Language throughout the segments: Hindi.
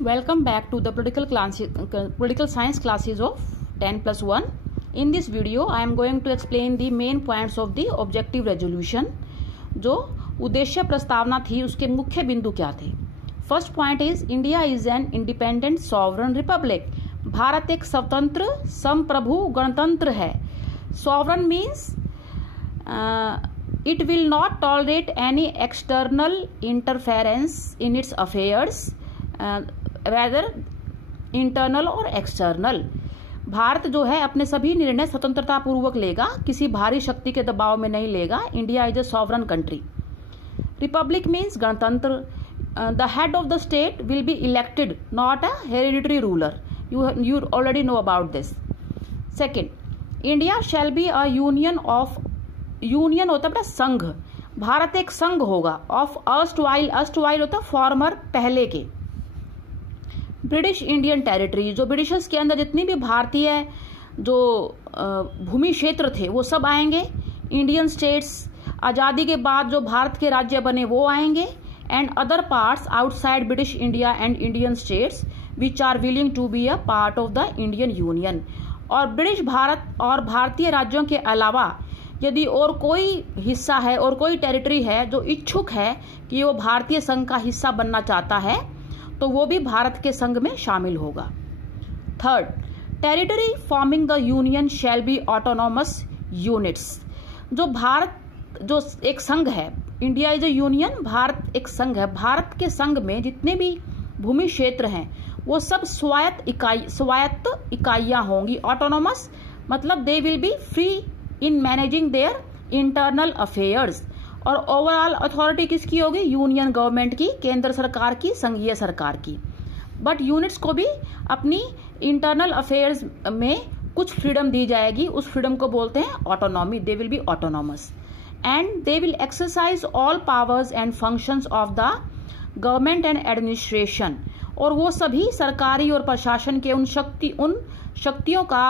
Welcome back to the political science classes of 10+1. In this video, I am going to explain the main points of the objective resolution. जो उद्देश्य प्रस्तावना थी उसके मुख्य बिंदु क्या थे. First point is India is an independent sovereign Republic. Bharat एक स्वतंत्र संप्रभु गणतंत्र है. Sovereign means it will not tolerate any external interference in its affairs, whether internal or external. Bharat जो है अपने सभी निर्णय स्वतंत्रता पूर्वक लेगा, किसी भारी शक्ति के दबाव में नहीं लेगा. India is a sovereign country. Republic means गणतंत्र. The head of the state will be elected, not a hereditary ruler. you already know about this. Second, India shall be a union होता है संघ. भारत एक संघ होगा. ऑफ अर्स्टवाइल होता है फॉर्मर, पहले के. ब्रिटिश इंडियन टेरिटरी, जो ब्रिटिशर्स के अंदर जितनी भी भारतीय जो भूमि क्षेत्र थे वो सब आएंगे. इंडियन स्टेट्स, आज़ादी के बाद जो भारत के राज्य बने वो आएंगे. And other parts outside British India and Indian states which are willing to be a part of the Indian union. और ब्रिटिश भारत और भारतीय राज्यों के अलावा यदि और कोई हिस्सा है और कोई टेरिटरी है जो इच्छुक है कि वो भारतीय संघ का हिस्सा बनना चाहता है तो वो भी भारत के संघ में शामिल होगा. Third, territory forming the union shall be autonomous units. जो भारत जो एक संघ है, India is a union, Bharat एक संघ है. भारत के संघ में जितने भी भूमि क्षेत्र हैं वो सब स्वायत्त इकाइयां होंगी. ऑटोनॉमस मतलब they will be free in managing their internal affairs. और ओवरऑल अथॉरिटी किसकी होगी? यूनियन गवर्नमेंट की, केंद्र सरकार की, संघीय सरकार की. बट यूनिट्स को भी अपनी इंटरनल अफेयर्स में कुछ फ्रीडम दी जाएगी. उस फ्रीडम को बोलते हैं autonomy. They will be autonomous and they will exercise all powers and functions of the government and administration. और वो सभी सरकारी और प्रशासन के उन शक्तियों का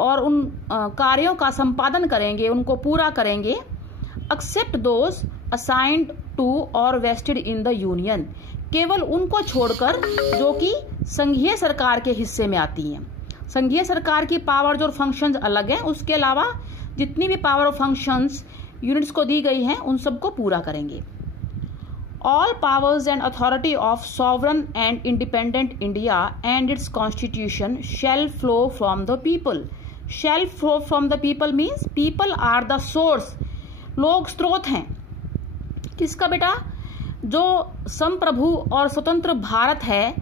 और उन कार्यों का संपादन करेंगे, उनको पूरा करेंगे. एक्सेप्ट दोज असाइंड टू और वेस्टेड इन द यूनियन. केवल उनको छोड़कर जो कि संघीय सरकार के हिस्से में आती हैं. संघीय सरकार की पावर्स और फंक्शंस अलग हैं. उसके अलावा जितनी भी पावर और फंक्शंस यूनिट्स को दी गई हैं उन सबको पूरा करेंगे. All powers and authority of sovereign and independent India and its constitution shall flow from the people. Shall flow from the people means people are the source. लोग स्रोत हैं. किसका बेटा? जो संप्रभु और स्वतंत्र भारत है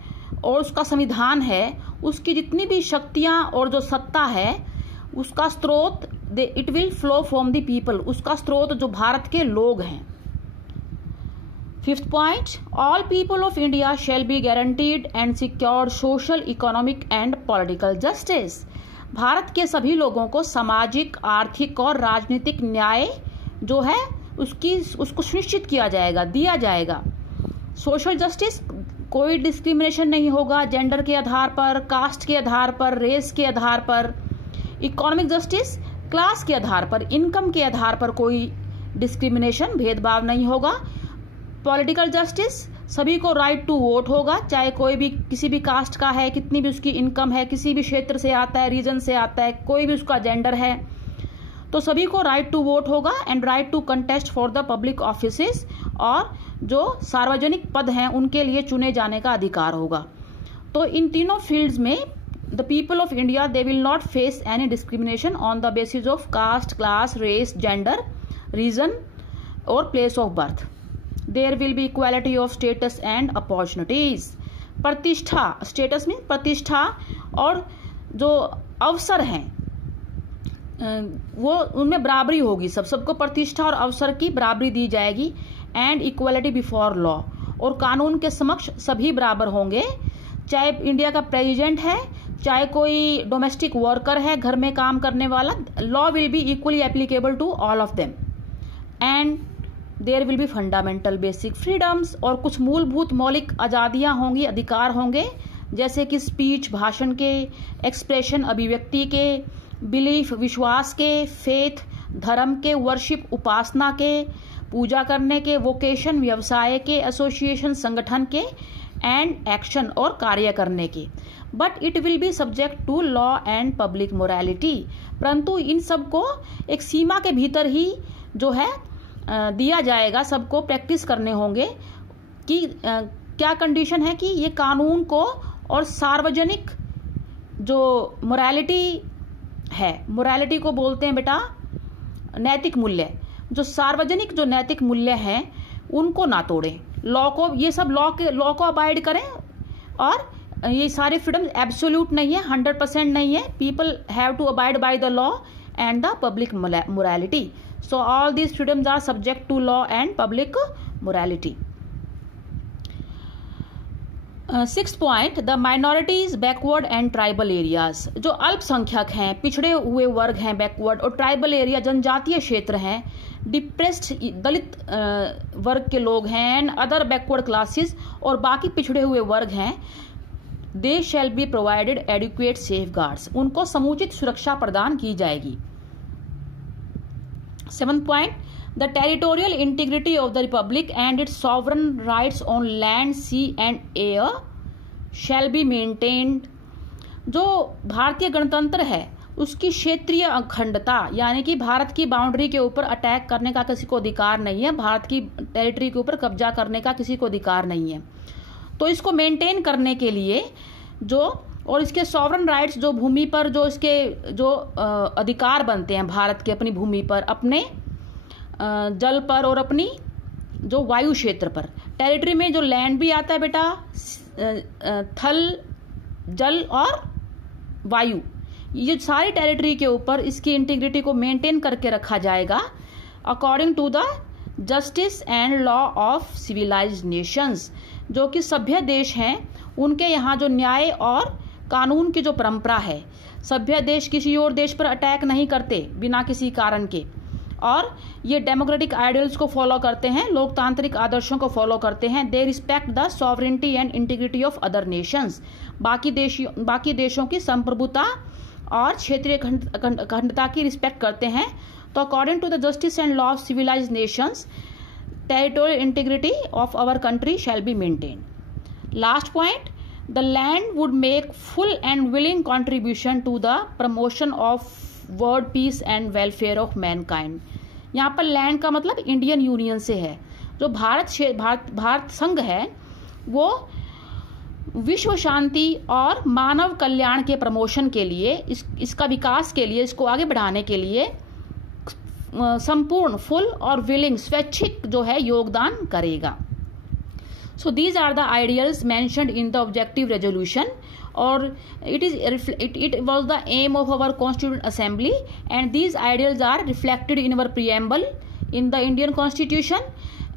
और उसका संविधान है, उसकी जितनी भी शक्तियां और जो सत्ता है उसका स्रोत it will flow from the people. उसका स्रोत जो भारत के लोग हैं. Fifth point, all people of India shall B guaranteed and secured social, economic and political justice. Bharat के सभी लोगों को सामाजिक, आर्थिक और राजनीतिक न्याय जो है उसको सुनिश्चित किया जाएगा, दिया जाएगा. सोशल जस्टिस, कोई डिस्क्रिमिनेशन नहीं होगा जेंडर के आधार पर, कास्ट के आधार पर, रेस के आधार पर. इकोनॉमिक जस्टिस, क्लास के आधार पर, इनकम के आधार पर कोई डिस्क्रिमिनेशन, भेदभाव नहीं होगा. पॉलिटिकल जस्टिस, सभी को राइट टू वोट होगा, चाहे कोई भी किसी भी कास्ट का है, कितनी भी उसकी इनकम है, किसी भी क्षेत्र से आता है, रीजन से आता है, कोई भी उसका जेंडर है, तो सभी को राइट टू वोट होगा. And right to contest for the public offices, और जो सार्वजनिक पद हैं उनके लिए चुने जाने का अधिकार होगा. तो इन तीनों फील्ड्स में the people of India they will not face any discrimination on the basis of caste, class, race, gender, region और place of birth. There will be equality of status and opportunities. प्रतिष्ठा, स्टेटस मीन प्रतिष्ठा, और जो अवसर हैं वो उनमें बराबरी होगी. सबको प्रतिष्ठा और अवसर की बराबरी दी जाएगी. एंड इक्वलिटी बिफोर लॉ, और कानून के समक्ष सभी बराबर होंगे. चाहे इंडिया का प्रेसिडेंट है, चाहे कोई डोमेस्टिक वर्कर है, घर में काम करने वाला, law will be equally applicable to all of them. And there will be fundamental basic freedoms, और कुछ मूलभूत मौलिक आज़ादियाँ होंगी, अधिकार होंगे, जैसे कि स्पीच, भाषण के, एक्सप्रेशन, अभिव्यक्ति के, बिलीफ, विश्वास के, फेथ, धर्म के, वर्शिप, उपासना के, पूजा करने के, वोकेशन, व्यवसाय के, एसोसिएशन, संगठन के, एंड एक्शन और कार्य करने के, but it will be subject to law and public morality. परंतु इन सब को एक सीमा के भीतर ही जो है दिया जाएगा, सबको प्रैक्टिस करने होंगे कि क्या कंडीशन है कि ये कानून को और सार्वजनिक जो मोरालिटी है, मोरालिटी को बोलते हैं बेटा नैतिक मूल्य, जो सार्वजनिक जो नैतिक मूल्य हैं उनको ना तोड़ें, लॉ को, ये सब लॉ को अबाइड करें। और ये सारे फ्रीडम एब्सोल्यूट नहीं है, 100% नहीं है। People have to abide by the law and the public morality. So all these freedoms are subject to law and public morality. Sixth point, the minorities, backward and tribal areas. जो अल्पसंख्यक हैं, पिछड़े हुए वर्ग हैं, बैकवर्ड और ट्राइबल एरिया जनजातीय क्षेत्र हैं, डिप्रेस्ड दलित वर्ग के लोग हैं, एंड अदर बैकवर्ड क्लासेस और बाकी पिछड़े हुए वर्ग हैं, they shall be provided adequate safeguards, उनको समुचित सुरक्षा प्रदान की जाएगी। Seventh point, the territorial integrity of the republic and its sovereign rights on land, sea and air shall be maintained। जो भारतीय गणतंत्र है उसकी क्षेत्रीय अखंडता, यानी कि भारत की बाउंड्री के ऊपर अटैक करने का किसी को अधिकार नहीं है, भारत की टेरिटरी के ऊपर कब्जा करने का किसी को अधिकार नहीं है। तो इसको मेंटेन करने के लिए जो, और इसके सॉवरन राइट्स, जो भूमि पर जो इसके जो अधिकार बनते हैं भारत के अपनी भूमि पर, अपने जल पर और अपनी जो वायु क्षेत्र पर, टेरिटरी में जो लैंड भी आता है बेटा, थल, जल और वायु, ये सारी टेरिटरी के ऊपर इसकी इंटीग्रिटी को मेंटेन करके रखा जाएगा according to the justice and law of civilised nations. जो कि सभ्य देश हैं उनके यहाँ जो न्याय और कानून की जो परंपरा है, सभ्य देश किसी और देश पर अटैक नहीं करते बिना किसी कारण के, और ये डेमोक्रेटिक आइडियल्स को फॉलो करते हैं, लोकतांत्रिक आदर्शों को फॉलो करते हैं। They respect the sovereignty and integrity of other Nations, बाकी देशों की संप्रभुता और क्षेत्रीय अखंडता की रिस्पेक्ट करते हैं। तो according to the justice and law of civilised nations, territorial integrity of our country shall be maintained. Last point, the land would make full and willing contribution to the promotion of world peace and welfare of mankind. यहाँ पर लैंड का मतलब इंडियन यूनियन से है। जो भारत संघ है वो विश्व शांति और मानव कल्याण के प्रमोशन के लिए, इसका विकास के लिए, इसको आगे बढ़ाने के लिए संपूर्ण, फुल और विलिंग, स्वैच्छिक जो है योगदान करेगा। So these are the ideals mentioned in the objective resolution, or it was the aim of our Constituent Assembly, and these ideals are reflected in our preamble, in the Indian Constitution,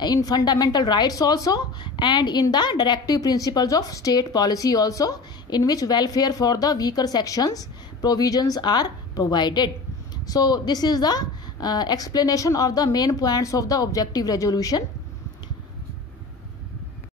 in fundamental rights also, and in the directive principles of state policy also, in which welfare for the weaker sections provisions are provided. So this is the explanation of the main points of the objective resolution.